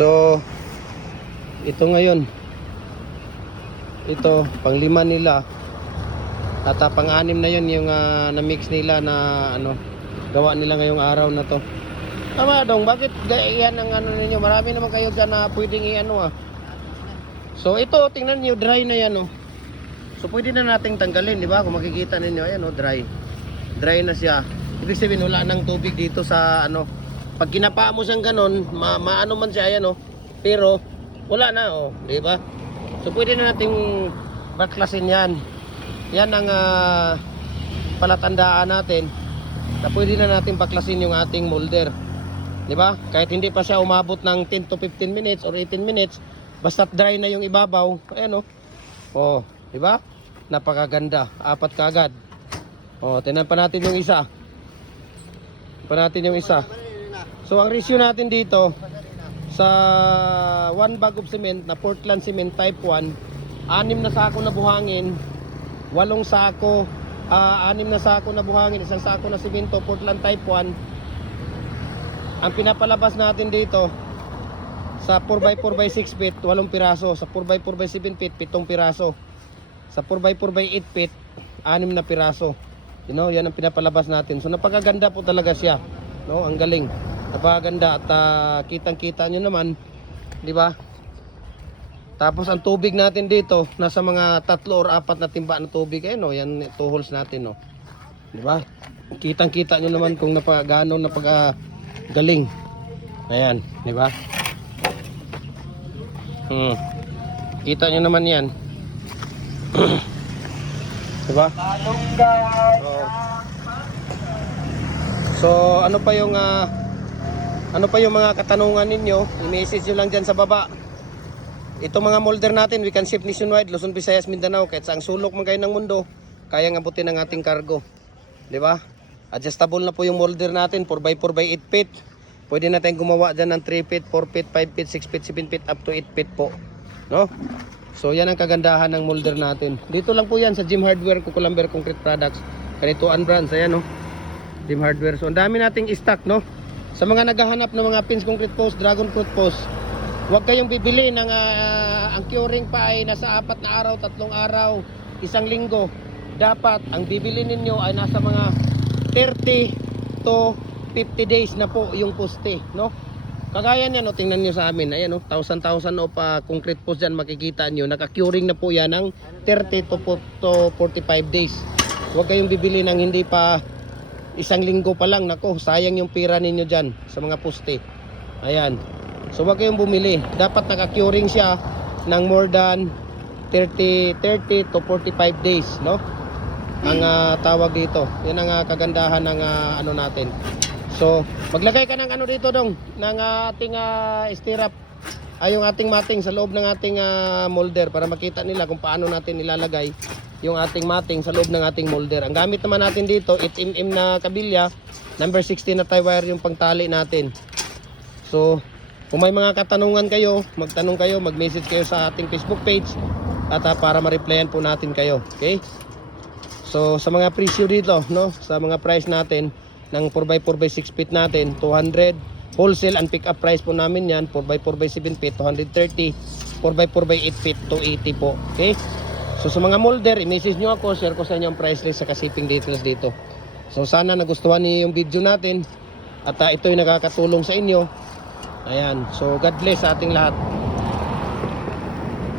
So ito ngayon, ito pang-5 nila at pang-6 na yun yung na-mix nila na ano, gawa nila ngayong araw na to. Tama dong, bakit yan ang ano ninyo? Marami naman kayo dyan na pwedeng i-ano So ito, tingnan nyo, dry na yan So pwede na nating tanggalin, di ba? Kung makikita ninyo, ayan dry. Dry na siya. Ibig sabihin wala nang tubig dito sa ano. Pag kinapa mo siyang ganon, maano man siya, ayan pero wala na di ba? So pwede na nating baklasin yan. Yan ang palatandaan natin na pwede na natin baklasin yung ating molder. Di ba? Kahit hindi pa siya umabot ng 10 to 15 minutes or 18 minutes, basta dry na yung ibabaw, ayan di ba? Napakaganda, 4 kaagad. Tingnan pa natin yung isa. So ang ratio natin dito sa 1 bag of cement na Portland cement type 1, 6 na sako na buhangin, 8 sako, 6 na sako na buhangin, 1 sako na semento Portland type 1. Ang pinapalabas natin dito sa 4x4x6 feet, 8 piraso. Sa 4x4x7 feet, 7 piraso. Sa 4x4x8 feet, 6 na piraso. Yan ang pinapalabas natin. So napakaganda po talaga siya. Ang galing. Napakaganda at kitang-kita nyo naman, di ba? Tapos ang tubig natin dito, nasa mga 3 or 4 na timba na tubig. Yan 2 holes natin, di ba? Kitang-kita nyo naman kung napakaganon galing. Ayan, di ba? Kita nyo naman yan. Diba? So ano pa yung mga katanungan ninyo, i-message nyo lang dyan sa baba. Ito mga molder natin, we can ship nationwide, Luzon, Visayas, Mindanao. Kahit saang sulok man kayo ng mundo, kayang abutin ang ating cargo. Diba? Adjustable na po yung molder natin, 4x4x8 feet. Pwede natin gumawa dyan ng 3 feet, 4 feet, 5 feet, 6 feet, 7 feet, up to 8 feet po. So yan ang kagandahan ng molder natin. Dito lang po yan sa Gym Hardware, Cucumber Concrete Products. Kanituan brands, ayan Gym Hardware. So ang dami nating stock Sa mga naghahanap ng mga pins concrete post, dragon fruit post, huwag kayong bibili ng ang curing pa ay nasa 4 na araw, 3 araw, 1 linggo. Dapat ang bibili ninyo ay nasa mga 30 to 50 days na po yung poste, Kagaya niyan, tingnan niyo sa amin, ayan 1,000 pa concrete post diyan, makikita niyo, naka-curing na po yan ng 30 to 45 days. Huwag kayong bibili ng hindi pa 1 linggo pa lang, sayang yung pira ninyo diyan sa mga poste. Ayan. So huwag kayong bumili. Dapat naka-curing siya ng more than 30 to 45 days, Ang tawag dito. Yan ang kagandahan ng natin. So, maglagay ka ng dito ng ating stirrup, yung ating mating sa loob ng ating molder para makita nila kung paano natin ilalagay yung ating mating sa loob ng ating molder. Ang gamit naman natin dito, 8mm na kabilya, number 16 na tie wire yung pangtali natin. So, kung may mga katanungan kayo, magtanong kayo, mag-message kayo sa ating Facebook page at para ma-replyan po natin kayo. Okay? So, sa mga presyo dito, sa mga price natin, ng 4x4x6 feet natin, 200 wholesale and pick up price po namin yan. 4x4x7 feet, 230. 4x4x8 feet, 280 po. Okay? So sa mga molder, i-message nyo ako, share ko sa inyo ang price list sa shipping details dito. So sana nagustuhan niyo yung video natin at ito'y nakakatulong sa inyo. Ayan, so God bless sa ating lahat.